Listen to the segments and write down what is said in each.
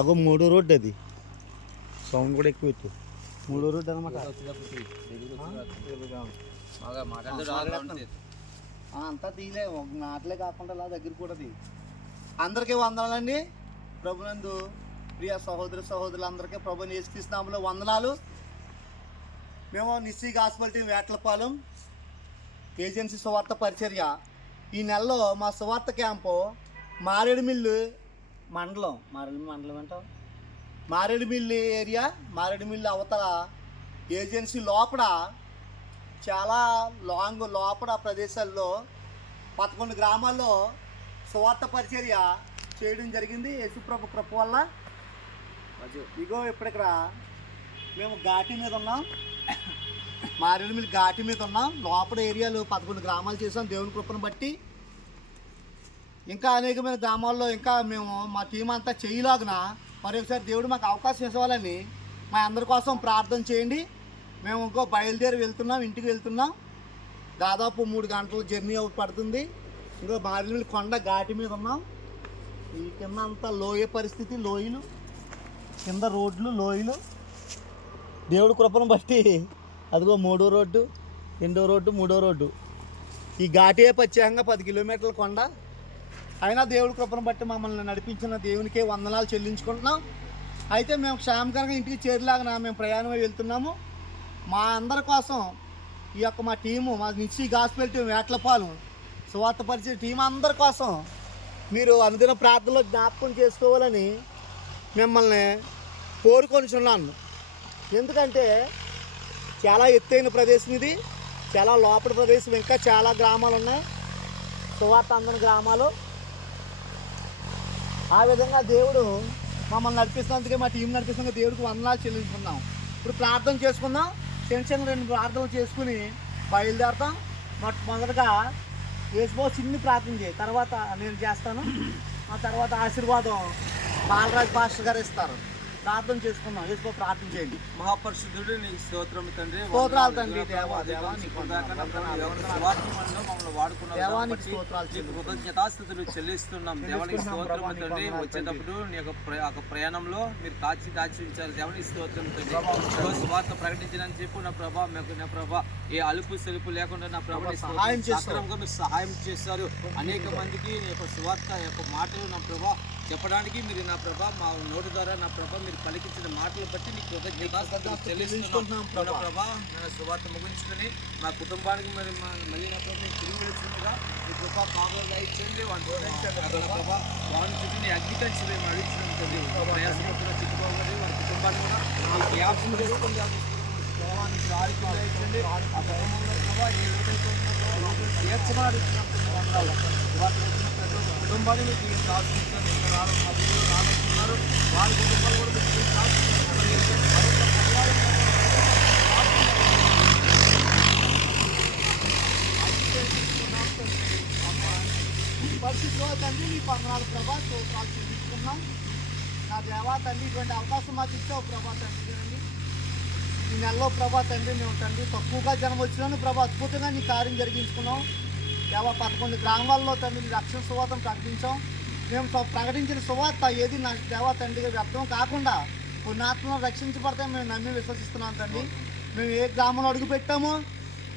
అగో మూడో రోడ్డు అది. సౌండ్ కూడా ఎక్కువ పెట్టు. మూడో రోడ్డు అనమాట. అంతా తీలే నాట్లే కాకుండా అలా దగ్గర కూడా తీ. అందరికీ వందనాలండి. ప్రభునందు ప్రియ సహోదరులందరికీ ప్రభుని యేసుక్రీస్తు నామములో వందనాలు. మేము Nissy gospel team Vetlapalem agency సువార్త పరిచర్య. ఈ నెలలో మా సువార్త క్యాంపు మారేడుమిల్లి మండలం అంటాం, మారేడుమిల్లి ఏరియా, మారేడుమిల్లి అవతల ఏజెన్సీ లోపల చాలా లోపల ప్రదేశాల్లో 11 గ్రామాల్లో సువార్త పరిచర్య చేయడం జరిగింది యేసుప్రభు కృప వల్ల. ఇగో ఇప్పుడు ఇక్కడ మేము ఘాటి మీద ఉన్నాం, మారేడుమిల్లి ఘాటి మీద ఉన్నాం. లోపల ఏరియాలో 11 గ్రామాలు చేసాం దేవుని కృపను బట్టి. ఇంకా అనేకమైన గ్రామాల్లో ఇంకా మేము మా టీం అంతా చేయలాగున మరొకసారి దేవుడు మాకు అవకాశం ఇవ్వాలని మా అందరి కోసం ప్రార్థన చేయండి. మేము ఇంకో బయలుదేరి వెళ్తున్నాం, ఇంటికి వెళ్తున్నాం. దాదాపు 3 గంటల జర్నీ పడుతుంది. ఇంకో మారేడుమిల్లి కొండ ఘాటి మీద ఉన్నాం. ఈ కింద అంతా లోయ పరిస్థితి, లోయలు కింద రోడ్లు, లోయలు. దేవుడి కృపను బట్టి అదిగో 3వ రోడ్డు, 2వ రోడ్డు, 3వ రోడ్డు. ఈ ఘాటే ప్రత్యేకంగా 10 కిలోమీటర్ల కొండ. అయినా దేవుడి కృపను బట్టి మమ్మల్ని నడిపించిన దేవునికే వందనాలు చెల్లించుకుంటున్నాం. అయితే మేము క్షేమకరంగా ఇంటికి చేరేలాగా మేము ప్రయాణమై వెళ్తున్నాము. మా అందరి కోసం ఈ యొక్క మా టీము, మా నిస్సీ గాస్పెల్ టీం వేట్లపాలెం సువార్త పరిచయ టీం అందరి కోసం మీరు అనుదిన ప్రార్థనలో జ్ఞాపకం చేసుకోవాలని మిమ్మల్ని కోరుకొనిచున్నాను. ఎందుకంటే చాలా ఎత్తైన ప్రదేశం ఇది, చాలా లోపల ప్రదేశం. ఇంకా చాలా గ్రామాలు ఉన్నాయి, సువార్త అందని గ్రామాలు. ఆ విధంగా దేవుడు మమ్మల్ని నడిపిస్తున్నందుకే, మా టీం నడిపిస్తున్నందుకు దేవుడికి వందనాలు చెల్లించుకున్నాం. ఇప్పుడు ప్రార్థన చేసుకుందాం. చిన్న 2 ప్రార్థనలు చేసుకుని బయలుదేరుతాం. మొదటగా యేసుబాబు చిన్ని ప్రార్థన చేయి, తర్వాత నేను చేస్తాను. ఆ తర్వాత ఆశీర్వాదం బాలరాజ్ పాస్టర్ గారు ఇస్తారు. ప్రార్థన చేసుకుందాం. యేసుబాబు ప్రార్థన చేయండి. మహాపరిశుద్ధుడు నీకు స్తోత్రం తండ్రి, స్తోత్రాలు తండ్రి. కృతజ్ఞతాస్తుతులు చెల్లిస్తున్నాం. దేవానికి స్తోత్రం తండ్రి. వచ్చేటప్పుడు నీ యొక్క ప్రయాణంలో మీరు దాచి ఉంచాలి. దేవానికి స్తోత్రం తండ్రి. సువార్త ప్రకటించడానికి చెప్పు నా ప్రభా. నా ప్రభా ఏ అలుపు సెలుపు లేకుండా నా ప్రభా మీరు సహాయం చేస్తారు. అనేక మందికి నీ యొక్క సువార్త యొక్క మాటలు నా ప్రభా చెప్పడానికి మీరు నా ప్రభా మా నోటి ద్వారా నా ప్రభా మీరు పలికించిన మాటలు బట్టి నీకు కృతజ్ఞతాస్తుతులు చెల్లిస్తున్నాం. నా ప్రభా నేను సువార్త ముగించుకొని మా కుటుంబానికి మళ్ళీ నా ప్రభా తిరిగి వెళ్తుండగా మీ కృపా కాపుదల ఇచ్చండి. ప్రభా వాడిని చుట్టూ నీ అగ్రికల్చర్ మేము అడుగుతుంది. ప్రయాసపడుతున్న చిక్కుకోవాలి వారి కుటుంబాన్ని కూడా జ్ఞాపకం చేసుకొని ఇచ్చండి. ఆ కుటుంబంలో ప్రభా ఏ రోజైతే తీర్చబడి కుటుంబాన్ని మీరు ఆశించండి. రానున్నారు వారి కుటుంబాలు కూడా పరిస్థితిలో తండ్రి నీ వందనాలు ప్రభా. స్తోత్రాలు చెల్లించుకున్నాం. నా దేవా తండ్రి ఇటువంటి అవకాశం మాకు ఇచ్చావు ప్రభా తండ్రి. చూడండి ఈ నెలలో ప్రభా తండ్రి మేము తండ్రి తక్కువగా జనం వచ్చినాను ప్రభా అద్భుతంగా నీ కార్యం జరిగించుకున్నాం. దేవా 11 గ్రామాల్లో తండ్రి రక్షణ సువార్తను ప్రకటించాం. మేము ప్రకటించిన సువార్త ఏది నా దేవా తండ్రి వ్యర్థం కాకుండా కొన్ని ఆత్మలు రక్షించబడతాయి మేము నమ్మి విశ్వసిస్తున్నాం తండ్రి. మేము ఏ గ్రామంలో అడుగు పెట్టామో,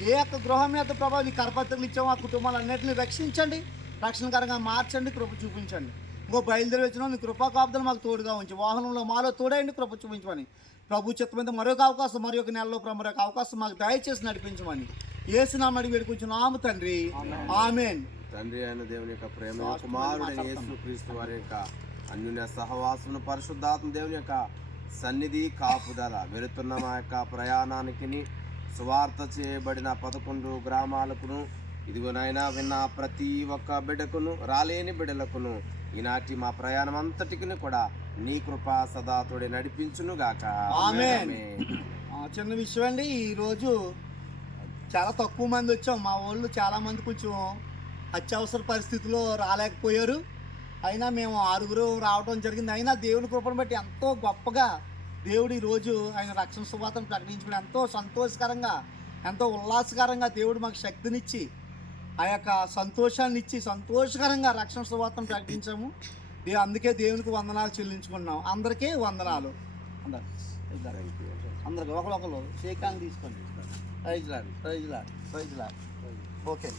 ఏ యొక్క గృహం మీద ప్రభావ నీ కరపత్రికలు ఇచ్చామో ఆ కుటుంబాలన్నింటినీ రక్షించండి, రక్షణకరంగా మార్చండి, కృప చూపించండి. ఇంకో బయలుదేరి వచ్చినా నీ కృపా కాపుదలు మాకు తోడుగా ఉంచి వాహనంలో మాలో తోడైండి, కృప చూపించమని ప్రభు చిత్తం మీద మరొక అవకాశం, మరొక నెలలో మరొక అవకాశం మాకు దయచేసి నడిపించమని యేసునామమున అడిగి వేడుకుంటున్నాము తండ్రి. ఆమేన్. తండ్రి అయిన దేవుని యొక్క ప్రేమ, కుమారుడైన యేసుక్రీస్తు వారి యొక్క అన్యోన్య సహవాసమును, పరిశుద్ధాత్మ దేవుని యొక్క సన్నిధి కాపుదల వెళుతున్న మా యొక్క ప్రయాణానికి సువార్త చేయబడిన 11 గ్రామాలకును ఇదిగోనైనా విన్న ప్రతి ఒక్క బిడ్డకును రాలేని బిడ్డలకును ఈనాటి మా ప్రయాణం అంతటికి కూడా నీ కృప సదా తోడే నడిపించునుగాక. ఆమేన్. చిన్న విషయం అండి, ఈరోజు చాలా తక్కువ మంది వచ్చాం. మా వాళ్ళు చాలామంది కొంచెం అత్యవసర పరిస్థితిలో రాలేకపోయారు. అయినా మేము 6 రావడం జరిగింది. అయినా దేవుని కృపను బట్టి ఎంతో గొప్పగా దేవుడు ఈరోజు ఆయన రక్షణ సువార్తను ప్రకటించుకుని ఎంతో సంతోషకరంగా, ఎంతో ఉల్లాసకరంగా దేవుడు మాకు శక్తినిచ్చి ఆ యొక్క సంతోషాన్ని ఇచ్చి సంతోషకరంగా రక్షణ సువార్తను ప్రకటించాము. అందుకే దేవునికి వందనాలు చెల్లించుకున్నాం. అందరికీ వందనాలు. అందరికి ఒకరు షేక్ హ్యాండ్ తీసుకోండి. Praise Lord. ఓకే.